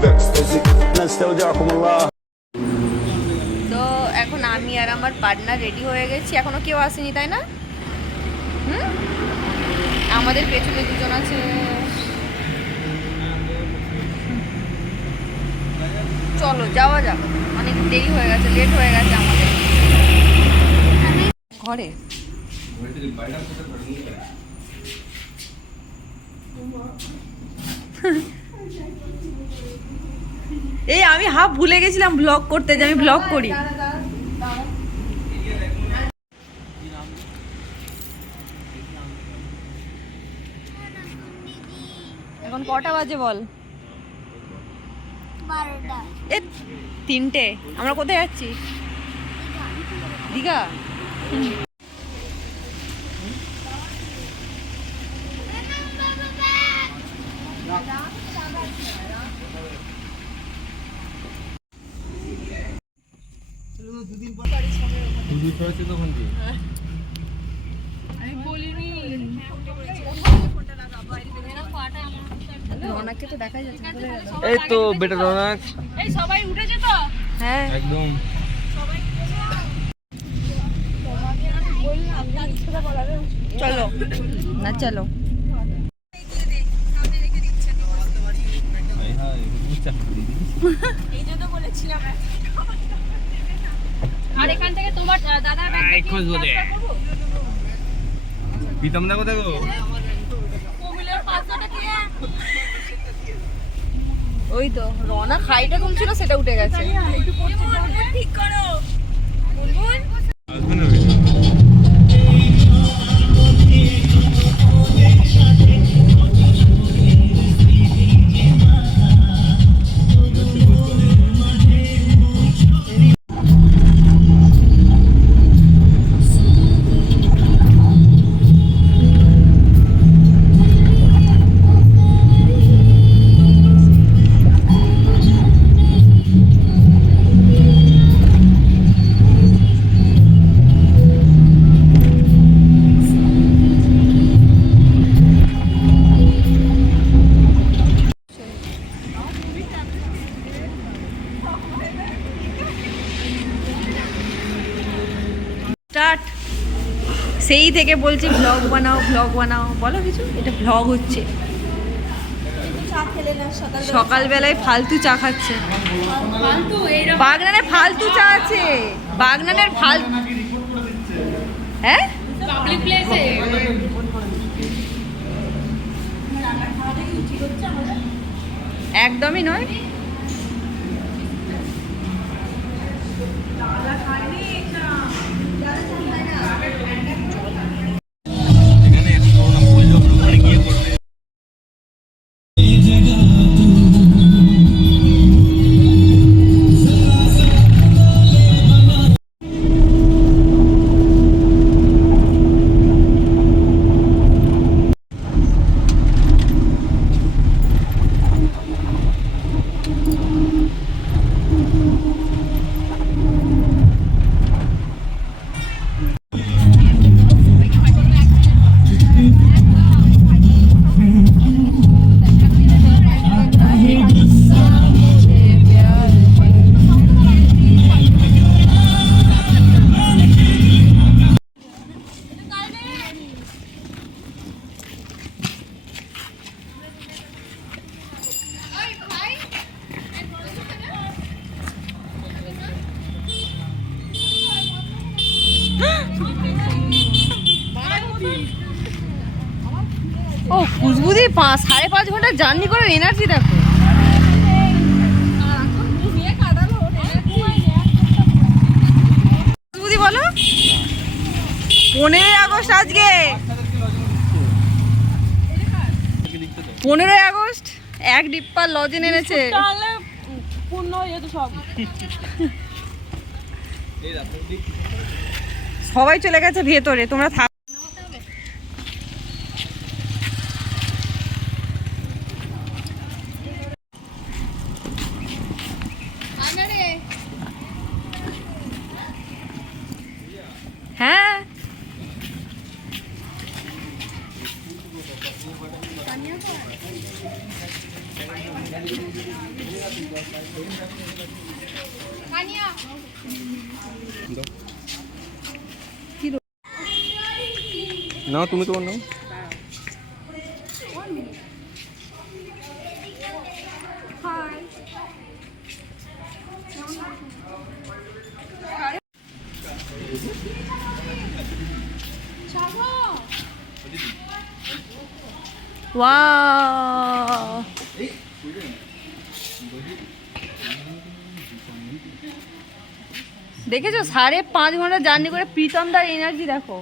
তো এখন আমি আর আমার পার্টনার রেডি হয়ে গেছি, এখনো কেউ আসেনি তাই না? আমাদের পেছনে দুজন আছে। চলো যাওয়া যাক, অনেক দেরি হয়ে গেছে, লেট হয়ে গেছে আমাদের। ঘরে এই আমি হাফ ভুলে গেছিলাম ব্লগ করতে, যে আমি ব্লগ করি। এখন কটা বাজে বল? 12টা। এ 3টে। আমরা কোথায় যাচ্ছি? দীঘা। রৌনককে তো দেখাই যাচ্ছে না, কোথায় গেল? এই তো বেটা রৌনক। এই সবাই উঠেছে তো? হ্যাঁ একদম। চলো না, চলো। এই জন্য বলেছিলাম। আর এখান থেকে তোমার দাদার ব্যাগটা কি ট্রান্সফার করব? প্রীতম দা কোথায় গো? কমিলের 500 টাকা। ওই তো রৌনক হাইটা কম ছিল, সেটা উঠে গেছে। একটু ঠিক করো বুনবুন। স্টার্ট। সেই থেকে বলছি ব্লগ বানাও, ব্লগ বানাও, বলো কিছু। এটা ব্লগ হচ্ছে। সকালবেলায় ফালতু চা খাচ্ছে। বাগনানের ফালতু চা আছে, বাগনানের ফালতু। হ্যাঁ পাবলিক প্লেসে একদমই নয়। ও খুশবুদি 5.5 ঘন্টা জার্নি করে এনার্জি দেখো। খুশবুদি বলো 15ই আগস্ট আজকে, 15ই আগস্ট এক ডিপ্পা লজেন এনেছে। সবাই চলে গেছে ভেতরে, তোমরা থাক। হ্যাঁ নাও তুমি তোমার নাও। ওয়াও, দেখেছো 5.5 ঘন্টা জার্নি করে প্রীতমদার এনার্জি দেখো,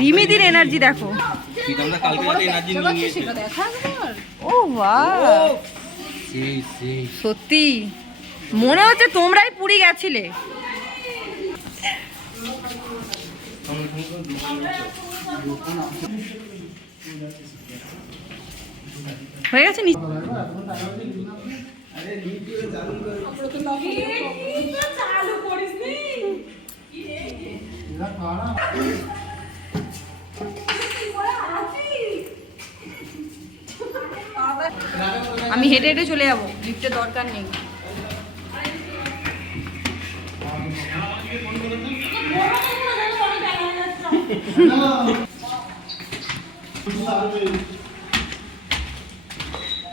রিমিদির এনার্জি দেখো। প্রীতমদা কালকে রাতে এনার্জি নিয়ে নিয়েছে। ও ওয়াও, সত্যি মনে হচ্ছে তোমরাই পুরী গেছিলে। হয়ে গেছে নি। আমি হেঁটে হেঁটে চলে যাবো, লিফটের দরকার নেই।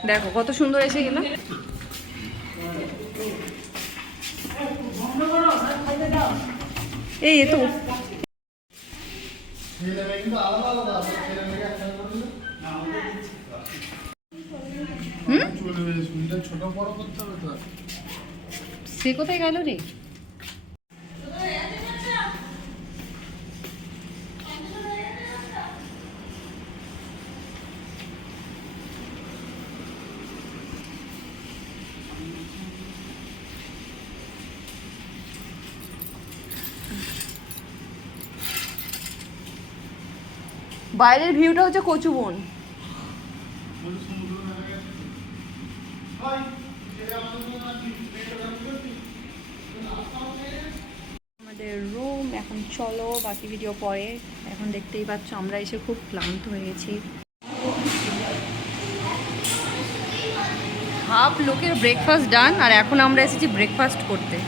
দেখো কত সুন্দর এসে গেল। এই তো সে কোথায় গেল রে? বাইরের ভিউটা হচ্ছে কচুবন। আমাদের রুম এখন, চলো বাকি ভিডিও পরে। এখন দেখতেই পাচ্ছ আমরা এসে খুব ক্লান্ত হয়ে গেছি। হাফ লোকের ব্রেকফাস্ট ডান, আর এখন আমরা এসেছি ব্রেকফাস্ট করতে।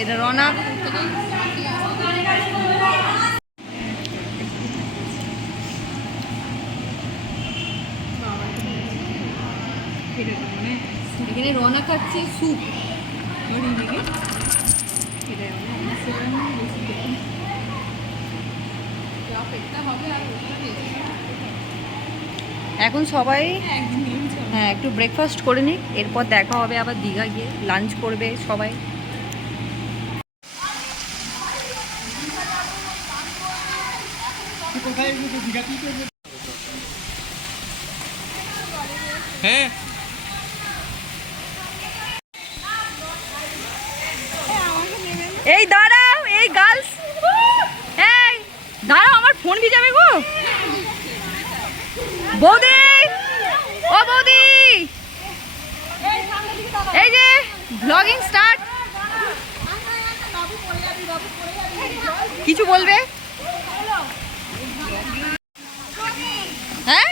এটা রওনা। এখানে রওনা খাচ্ছে স্যুপ। এখন সবাই হ্যাঁ একটু ব্রেকফাস্ট করে নিক, এরপর দেখা হবে আবার দীঘা গিয়ে লাঞ্চ করবে সবাই। হ্যাঁ এই দাঁড়াও, এই গার্লস, এই দাঁড়াও, আমার ফোন ভিজাবে গো। বৌদি, ও বৌদি, এই যে ব্লগিং স্টার্ট। কিছু বলবে? হ্যাঁ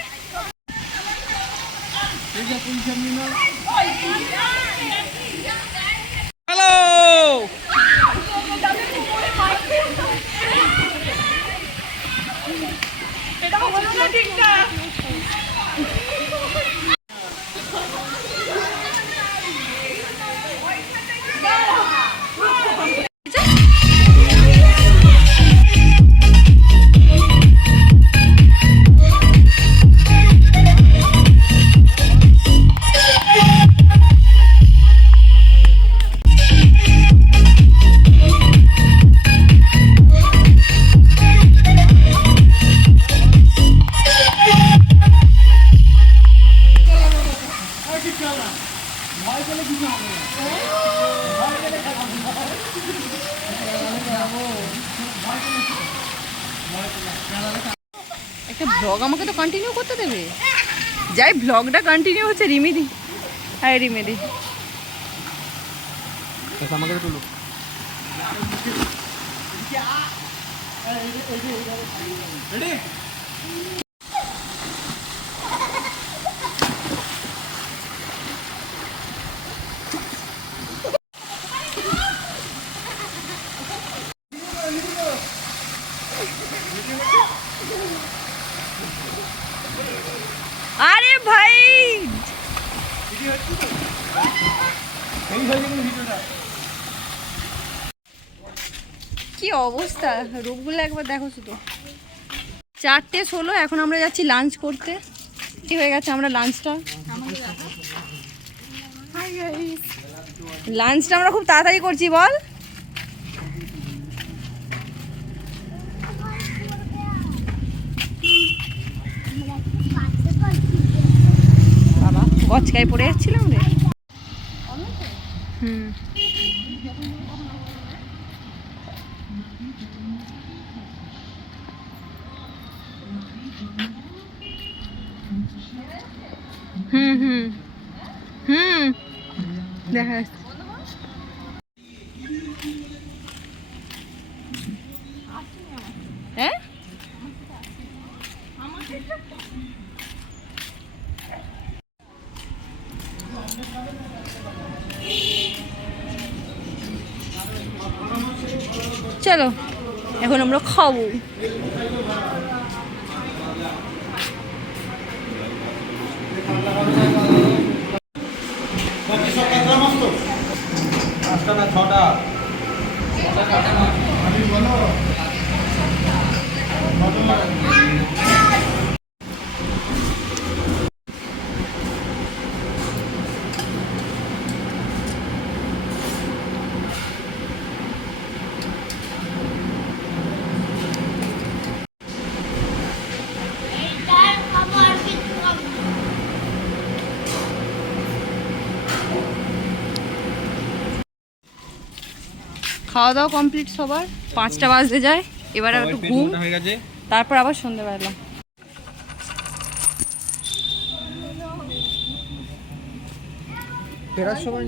হ্যালো, এটা হলো না ঠিক না। Yeah. একটা ব্লগ আমাকে তো কন্টিনিউ করতে দেবে। যাই ব্লগটা কন্টিনিউ হচ্ছে রিমিদি। হ্যাঁ রিমিদি আমাকে তুলো। আরে ভাই কি অবস্থা, রূপগুলো একবার দেখো শুধু। 4:16 এখন আমরা যাচ্ছি লাঞ্চ করতে। কি হয়ে গেছে, আমরা লাঞ্চটা আমরা খুব তাড়াতাড়ি করছি বল। বাবা গচকায় পড়ে যাচ্ছিলাম রে। হুম হুম হুম হুম দেখা যাচ্ছে। হ্যাঁ চলো এখন আমরা খাবো। খাওয়া দাওয়া কমপ্লিট সবার, 5টা বাজতে যায়। এবার আর একটু ঘুম, তারপর আবার সন্ধ্যেবেলা। ফেরার সময়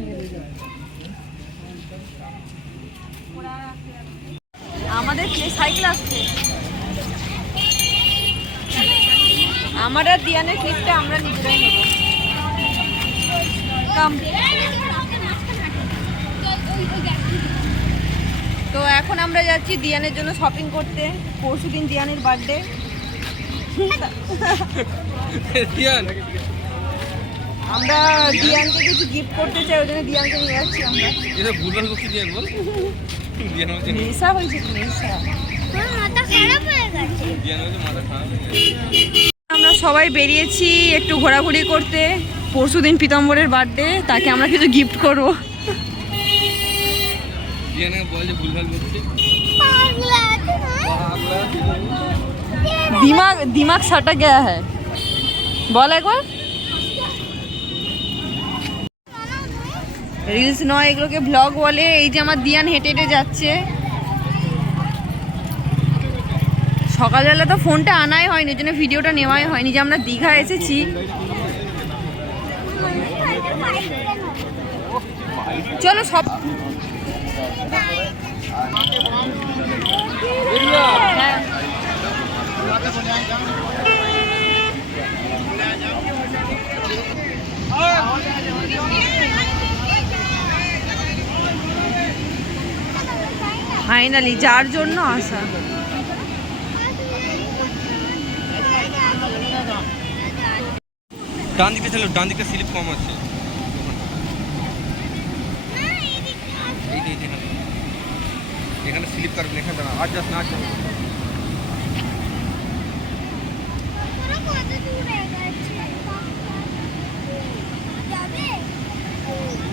আমাদের সাইকেল আসছে। আমার আর দিয়ানের ক্লিপটা আমরা নিজেরাই নেব। তো এখন আমরা যাচ্ছি দিয়ানের জন্য শপিং করতে। পরশুদিন দিয়ানের বার্থডে। আমরা দিয়ানকে কিছু গিফট করতে চাই, ওই জন্য দিয়ানকে নিয়ে যাচ্ছি আমরা। এটা ভুলভাল বলছি দিয়ান বল। দিয়ান হচ্ছে নেশা হয়েছে, নেশা। মাথা খারাপ হয়ে গেছে। দিয়ান হচ্ছে মাথা খারাপ হয়ে গেছে। আমরা সবাই বেরিয়েছি একটু ঘোরাঘুরি করতে। পরশুদিন পীতাম্বরের বার্থডে, তাকে আমরা কিছু গিফট করব। দিয়ানকে বল যে ভুলভাল বলছি। दिमाग सटा गया है, বল একবার। রিলস নয়, এগুলোকে ব্লগ বলে। এই যে আমার দিয়ান হেঁটে হেঁটে যাচ্ছে। সকালবেলা তো ফোনটা আনাই হয়নি, ওই জন্য ভিডিওটা নেওয়াই হয়নি যে আমরা দীঘা এসেছি। চলো সব ফাইনালি যার জন্য আসা। ডান দিকে চলো, ডান দিকে স্লিপ কম আছে। এখানে স্লিপ করবেন, এখানে দাঁড়া। আজ যাস না, আজ যাস।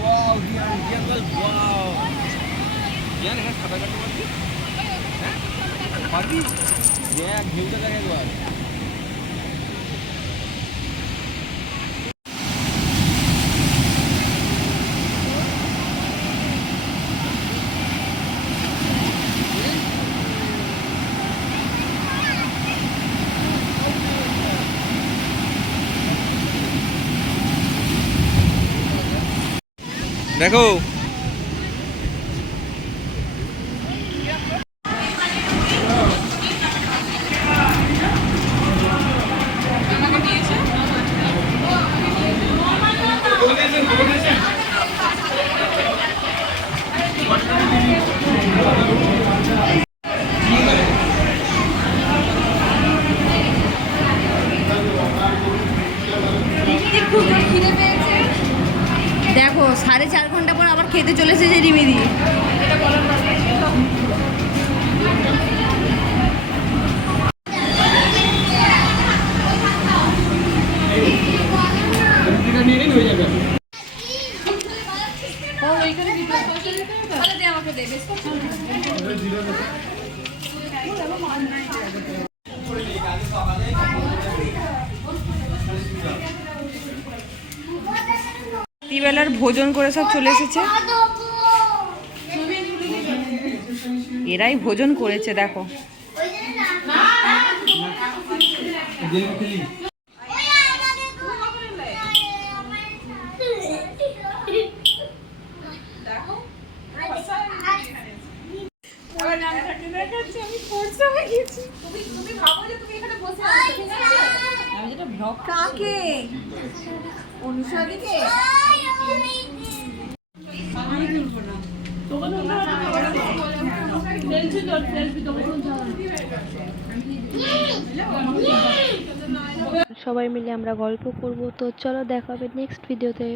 ওয়াও দিয়ান, দিয়ান বল ওয়াও। দিয়ান এখানে সাঁতার কাটতে পারবি? হ্যাঁ পারবি? দেখ ঢেউটা দেখ একবার। দেখো দেখো 4.5 ঘন্টা পর আবার খেতে চলেছে যে রিমিদি। রাত্রিবেলার ভোজন করে সব চলে এসেছে। এরাই ভোজন করেছে দেখো। কাকে? অনুষাদিকে? সবাই মিলে আমরা গল্প করব। তো চলো দেখা হবে নেক্সট ভিডিওতে।